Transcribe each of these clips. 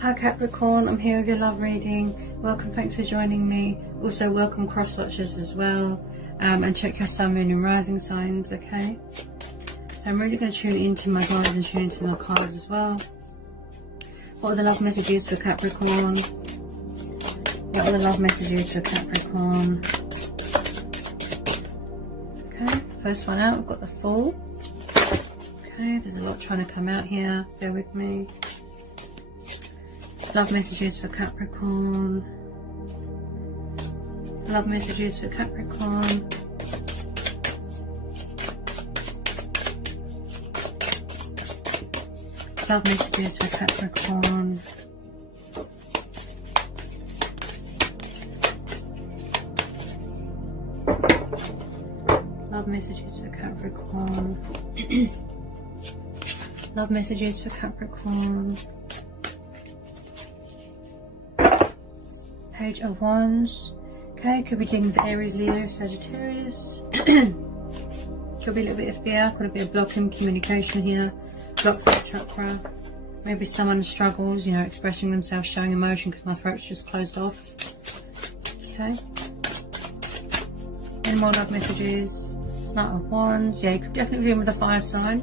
Hi Capricorn, I'm here with your love reading. Welcome, thanks for joining me. Also welcome cross watchers as well. And check your sun, moon and rising signs, okay? So I'm really going to tune into my guides and tune into my cards as well. What are the love messages for Capricorn? What are the love messages for Capricorn? Okay, first one out, we've got the Fool. Okay, there's a lot trying to come out here, bear with me. Love messages for Capricorn. Love messages for Capricorn. Love messages for Capricorn. Love messages for Capricorn. Love messages for Capricorn. Page of Wands. Okay, could be dealing with Aries, Leo, Sagittarius. Could be a little bit of fear, could be a block in communication here. Block for the chakra. Maybe someone struggles, you know, expressing themselves, showing emotion because my throat's just closed off. Okay. Any more love messages? Knight of Wands. Yeah, you could definitely be in with a fire sign.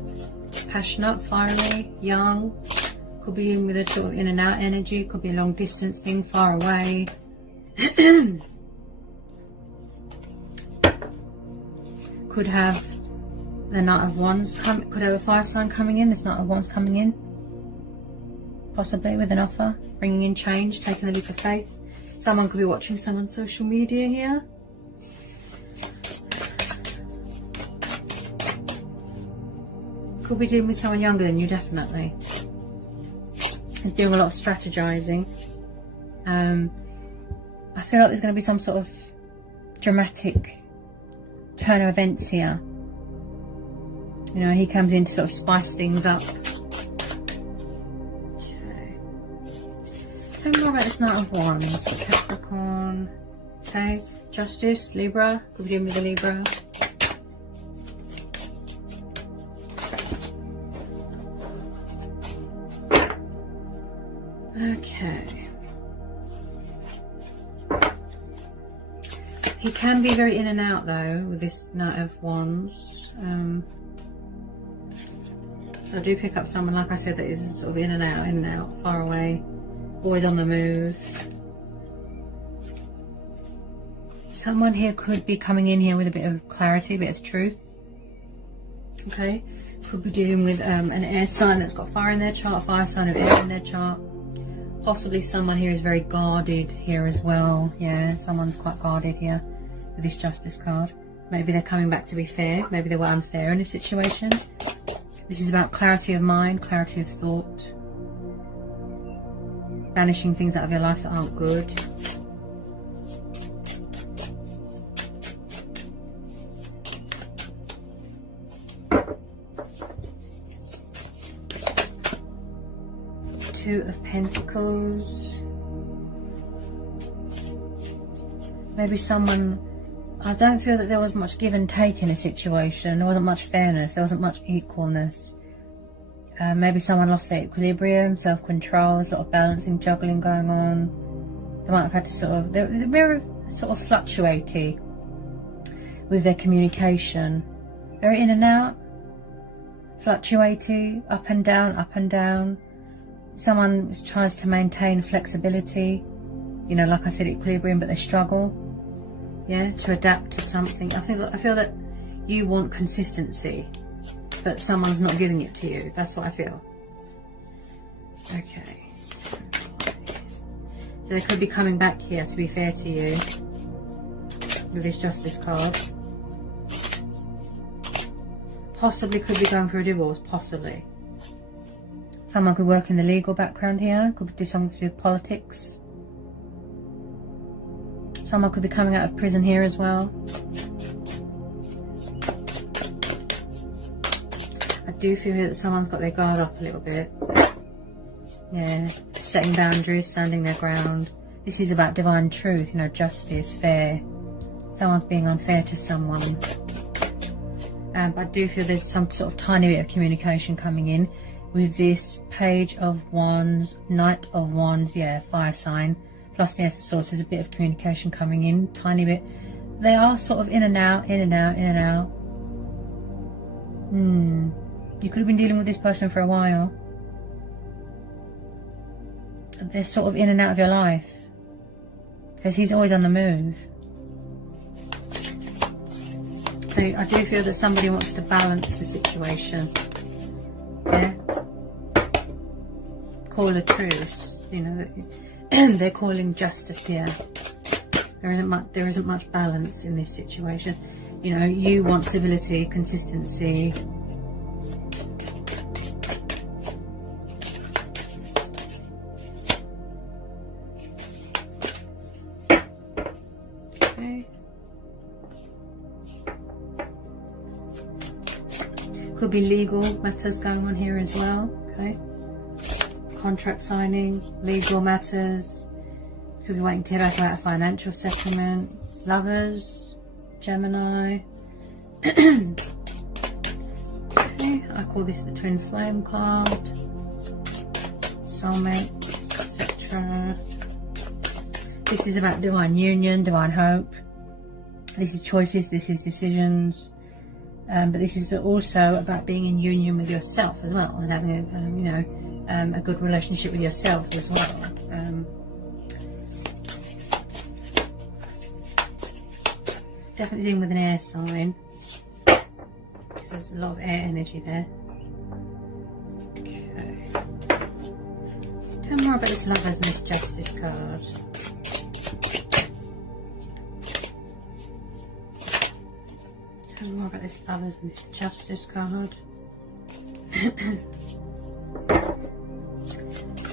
Passionate, fiery, young. Could be in with a sort of in and out energy. Could be a long distance thing, far away. Could have the Knight of Wands could have a fire sign coming in. This Knight of Wands coming in, possibly with an offer, bringing in change, taking a leap of faith. Someone could be watching some on social media here. Could be dealing with someone younger than you, definitely. He's doing a lot of strategizing. I feel like there's going to be some sort of dramatic turn of events here. You know, he comes in to sort of spice things up. Okay. Tell me more about this Knight of Wands for Capricorn. Okay, Justice, Libra. Could be dealing with a Libra. Okay. He can be very in and out though with this Knight of Wands. So I do pick up someone, like I said, that is sort of in and out, far away, always on the move. Someone here could be coming in here with a bit of clarity, a bit of truth. Okay, could be dealing with an air sign that's got fire in their chart, fire sign of air in their chart. Possibly someone here is very guarded here as well. Yeah, someone's quite guarded here with this Justice card. Maybe they're coming back to be fair. Maybe they were unfair in a situation. This is about clarity of mind, clarity of thought. Banishing things out of your life that aren't good. Two of Pentacles. Maybe someone, I don't feel that there was much give and take in a situation. There wasn't much fairness, there wasn't much equalness. Maybe someone lost their equilibrium, self-control, there's a lot of balancing, juggling going on. They might have had to sort of, they're very sort of fluctuating with their communication. Very in and out, fluctuating, up and down, up and down. Someone tries to maintain flexibility, you know, like I said, equilibrium, but they struggle, yeah, to adapt to something. I feel that you want consistency, but someone's not giving it to you. That's what I feel. Okay. So they could be coming back here, to be fair to you, with this Justice card. Possibly could be going for a divorce, possibly. Someone could work in the legal background here, could do something to do with politics. Someone could be coming out of prison here as well. I do feel here that someone's got their guard up a little bit. Yeah, setting boundaries, standing their ground. This is about divine truth, you know, justice, fair. Someone's being unfair to someone. But I do feel there's some sort of tiny bit of communication coming in with this Page of Wands, Knight of Wands, yeah, fire sign, plus the Ace of Swords. There's a bit of communication coming in, tiny bit. They are sort of in and out, in and out, in and out. You could have been dealing with this person for a while. They're sort of in and out of your life, because he's always on the move. So I do feel that somebody wants to balance the situation. Yeah. Call a truce. You know, they're calling justice here. There isn't much balance in this situation. You know, you want stability, consistency. Okay. Could be legal matters going on here as well. Okay. Contract signing, legal matters. Could be waiting to hear back about a financial settlement. Lovers, Gemini. Okay, I call this the twin flame card. Soulmates, etc. This is about divine union, divine hope. This is choices, this is decisions. But this is also about being in union with yourself as well, and having a good relationship with yourself as well. Definitely dealing with an air sign. There's a lot of air energy there. Okay. Tell me more about this Lovers and this Justice card. Tell me more about this Lovers and this Justice card.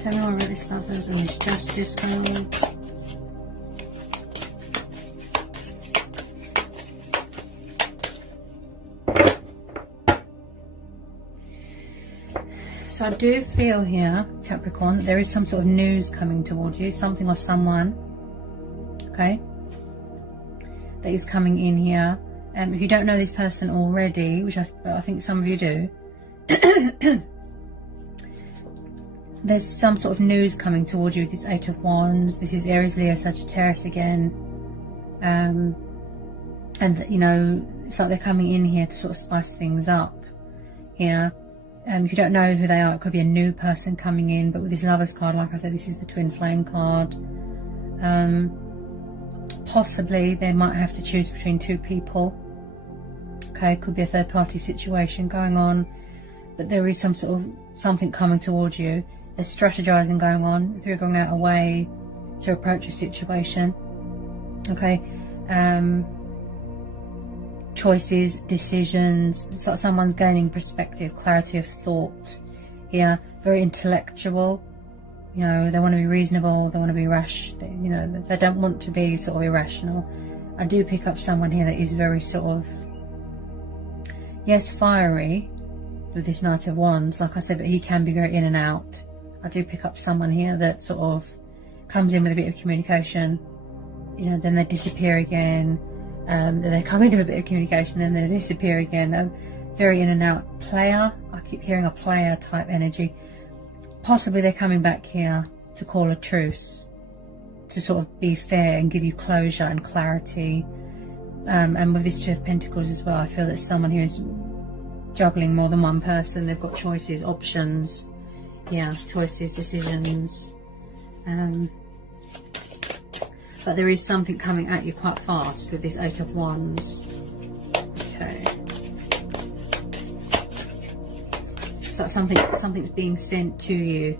Tell me more about this Lovers and this Justice card. So I do feel here, Capricorn, that there is some sort of news coming towards you, something or someone, okay, that is coming in here. If you don't know this person already, which I think some of you do, there's some sort of news coming towards you with this Eight of Wands. This is Aries, Leo, Sagittarius again. And, you know, it's like they're coming in here to sort of spice things up here. If you don't know who they are, it could be a new person coming in. But with this Lovers card, like I said, this is the twin flame card. Possibly they might have to choose between two people. Okay, it could be a third party situation going on. But there is some sort of something coming towards you. There's strategizing going on. If you're going out a way to approach a situation. Okay. Choices, decisions. It's like someone's gaining perspective, clarity of thought here. Very intellectual. You know, they want to be reasonable, they want to be rash, you know, they don't want to be sort of irrational. I do pick up someone here that is very sort of, yes, fiery with this Knight of Wands, like I said, but he can be very in and out. I do pick up someone here that sort of comes in with a bit of communication, you know, then they disappear again. Then they come into a bit of communication, then they disappear again. Very in and out player. I keep hearing a player type energy. Possibly they're coming back here to call a truce, to sort of be fair and give you closure and clarity. And with this Two of Pentacles as well, I feel that someone here is juggling more than one person. They've got choices, options. Yeah, choices, decisions. But there is something coming at you quite fast with this Eight of Wands. Okay. So something's being sent to you.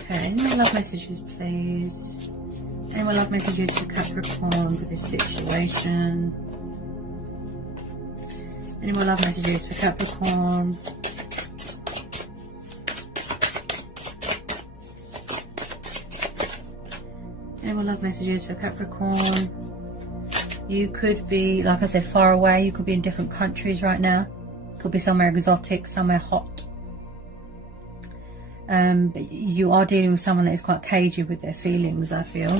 Okay, any more love messages, please? Any more love messages for Capricorn for this situation? Any more love messages for Capricorn? Any more love messages for Capricorn? You could be, like I said, far away. You could be in different countries right now. Could be somewhere exotic, somewhere hot. But you are dealing with someone that is quite cagey with their feelings, I feel.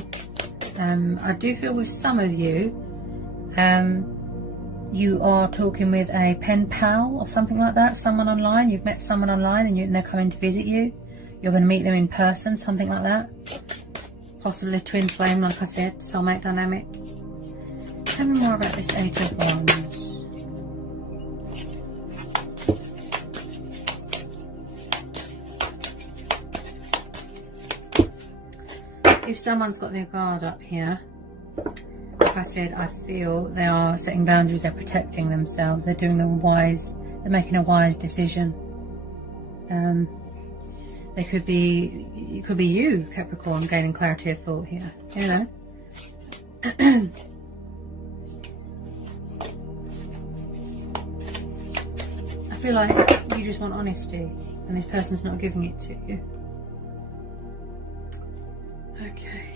I do feel with some of you, there's some sort of news coming towards you, something or someone, okay, that is coming in here to sort of spice things up here. If you don't know this person already, you are talking with a pen pal or something like that, someone online. You've met someone online and they're coming to visit you. You're going to meet them in person, something like that. Possibly twin flame, like I said, soulmate dynamic. Tell me more about this Eight of Wands. If someone's got their guard up here, like I said, I feel they are setting boundaries, they're protecting themselves, they're doing they're making a wise decision. It could be you, Capricorn, gaining clarity of thought here, you know. I feel like you just want honesty and this person's not giving it to you. Okay.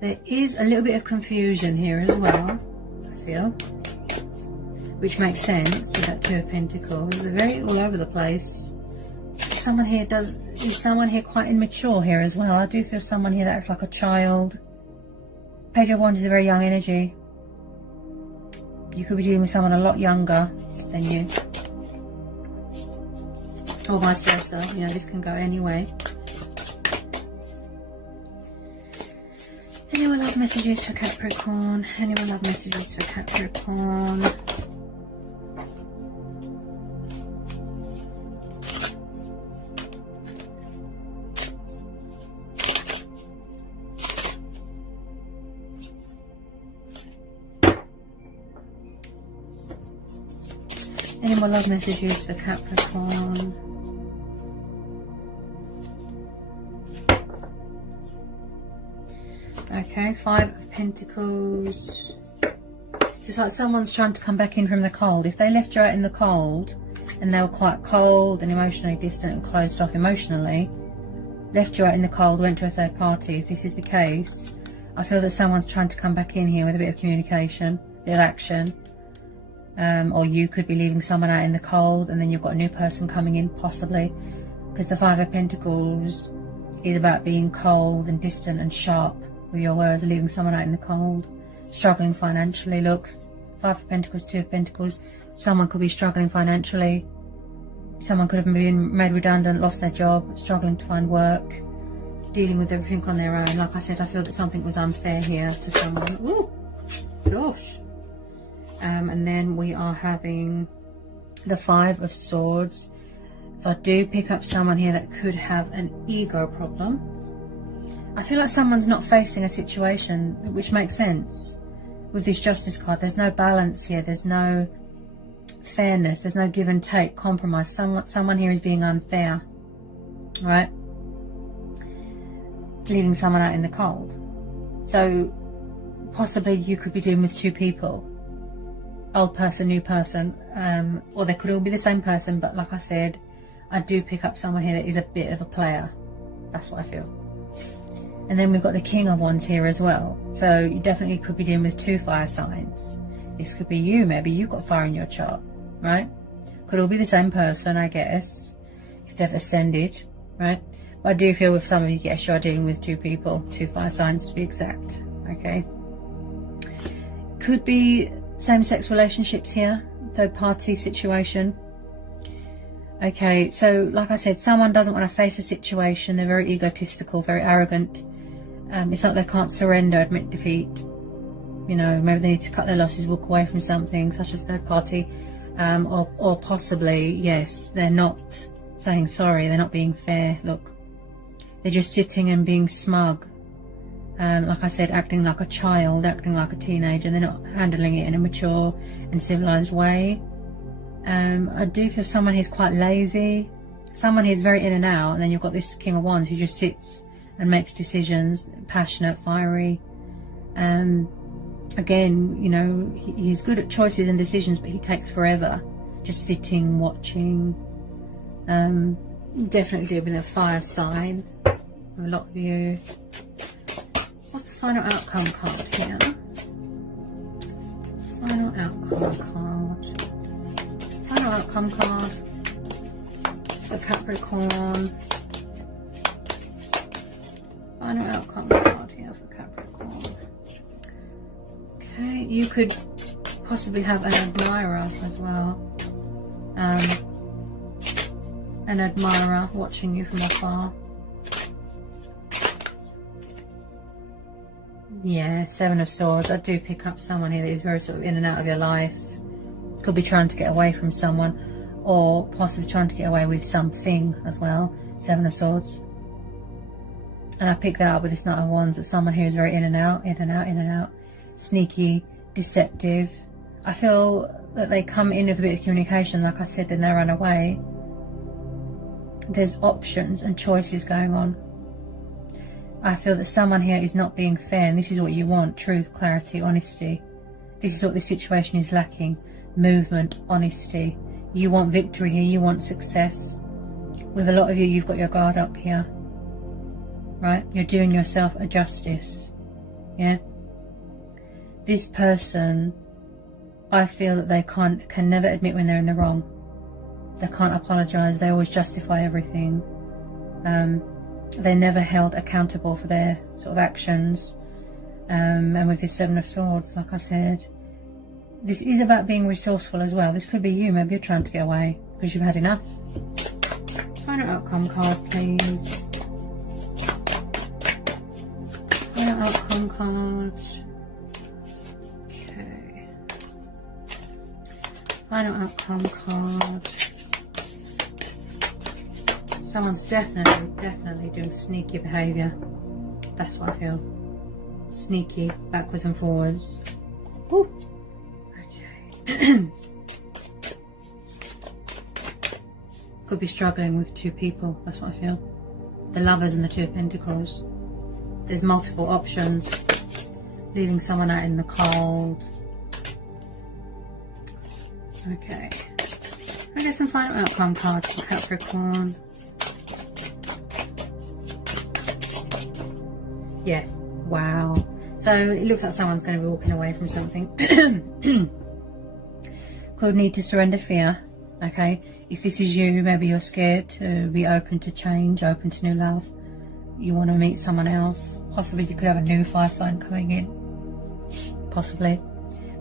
There is a little bit of confusion here as well, I feel. Which makes sense with that Two of Pentacles. They're very all over the place. Someone here is someone here quite immature here as well. I do feel someone here that acts like a child. Page of Wands is a very young energy. You could be dealing with someone a lot younger than you. Or vice versa. You know, this can go any way. Anyone love messages for Capricorn? Anyone love messages for Capricorn? Anyone love messages for Capricorn? Okay, Five of Pentacles. It's like someone's trying to come back in from the cold. If they left you out in the cold and they were quite cold and emotionally distant and closed off emotionally, left you out in the cold, went to a third party, if this is the case, I feel that someone's trying to come back in here with a bit of communication, a bit of action. Or you could be leaving someone out in the cold and then you've got a new person coming in, possibly. Because the Five of Pentacles is about being cold and distant and sharp with your words, leaving someone out in the cold, struggling financially. Look, Five of Pentacles, Two of Pentacles, someone could be struggling financially. Someone could have been made redundant, lost their job, struggling to find work, dealing with everything on their own. Like I said, I feel that something was unfair here to someone. Ooh, gosh. And then we are having the Five of Swords. So I do pick up someone here that could have an ego problem. I feel like someone's not facing a situation, which makes sense with this Justice card. There's no balance here. There's no fairness. There's no give and take, compromise. Someone here is being unfair, right? Leaving someone out in the cold. So possibly you could be dealing with two people. Old person, new person, or they could all be the same person, but like I said, I do pick up someone here that is a bit of a player. That's what I feel. And then we've got the King of Wands here as well. So you definitely could be dealing with two fire signs. This could be you, maybe you've got fire in your chart, right? Could all be the same person, I guess, if they've ascended, right? But I do feel with some of you, yes, you are dealing with two people, two fire signs to be exact, okay? Could be same-sex relationships here, third party situation. Okay, so like I said, someone doesn't want to face a situation. They're very egotistical, very arrogant. It's like they can't surrender, admit defeat. You know, maybe they need to cut their losses, walk away from something, such as third party. Or possibly, yes, they're not saying sorry, they're not being fair. Look, they're just sitting and being smug. Like I said, acting like a child, acting like a teenager. They're not handling it in a mature and civilized way. I do feel someone here's quite lazy. Someone here's very in and out. And then you've got this King of Wands who just sits and makes decisions, passionate, fiery. Again, you know, he's good at choices and decisions, but he takes forever. Just sitting, watching. Definitely deal with a fire sign. A lot of you. What's the final outcome card here? Final outcome card. Final outcome card for Capricorn. Final outcome card here for Capricorn. Okay, you could possibly have an admirer as well. An admirer watching you from afar. Yeah, Seven of Swords. I do pick up someone here that is very sort of in and out of your life. Could be trying to get away from someone, or possibly trying to get away with something as well. Seven of Swords. And I picked that up with this Knight of Wands, that someone here is very in and out, in and out, in and out. Sneaky, deceptive. I feel that they come in with a bit of communication, like I said, then they run away. There's options and choices going on. I feel that someone here is not being fair, and this is what you want: truth, clarity, honesty. This is what this situation is lacking: movement, honesty. You want victory here, you want success. With a lot of you, you've got your guard up here, right? You're doing yourself a justice, yeah? This person, I feel that they can never admit when they're in the wrong. They can't apologise, they always justify everything. They're never held accountable for their sort of actions. And with this Seven of Swords, like I said, this is about being resourceful as well. This could be you. Maybe you're trying to get away because you've had enough. Final outcome card, please. Final outcome card. Okay. Final outcome card. Someone's definitely doing sneaky behaviour. That's what I feel. Sneaky, backwards and forwards. Ooh. Okay. Could be struggling with two people. That's what I feel. The Lovers and the Two of Pentacles. There's multiple options. Leaving someone out in the cold. Okay. I get some final outcome cards for Capricorn. Yeah, wow. So it looks like someone's going to be walking away from something. Could need to surrender fear, okay? If this is you, maybe you're scared to be open to change, open to new love. You want to meet someone else. Possibly you could have a new fire sign coming in. Possibly.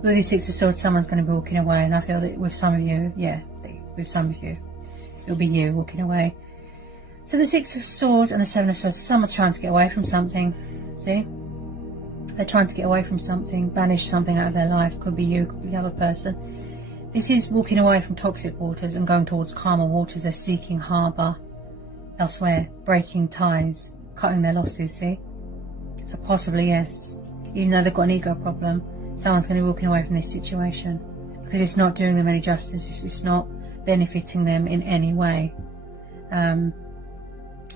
With the Six of Swords, someone's going to be walking away, and I feel that with some of you, yeah, with some of you, it'll be you walking away. So the Six of Swords and the Seven of Swords, someone's trying to get away from something. See? They're trying to get away from something, banish something out of their life. Could be you, could be the other person. This is walking away from toxic waters and going towards calmer waters. They're seeking harbour elsewhere, breaking ties, cutting their losses, see? So possibly, yes. Even though they've got an ego problem, someone's going to be walking away from this situation because it's not doing them any justice. It's not benefiting them in any way.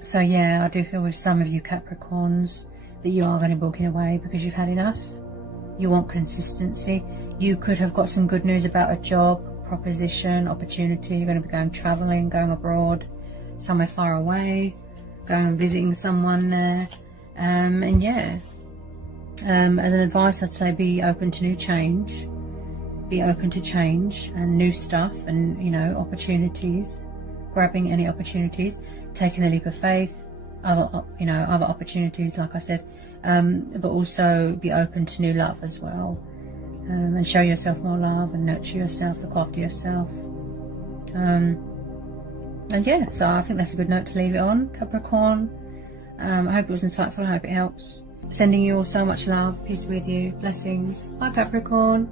So yeah, I do feel with some of you Capricorns that you are going to be walking away because you've had enough. You want consistency. You could have got some good news about a job, proposition, opportunity. You're going to be going travelling, going abroad, somewhere far away, going and visiting someone there. And yeah, as an advice, I'd say be open to new change. Be open to change and new stuff and, you know, opportunities. Grabbing any opportunities, taking the leap of faith, other opportunities, like I said, but also be open to new love as well, and show yourself more love and nurture yourself, look after yourself, and yeah, so I think that's a good note to leave it on, Capricorn. I hope it was insightful. I hope it helps. Sending you all so much love, peace with you, blessings. Bye, Capricorn.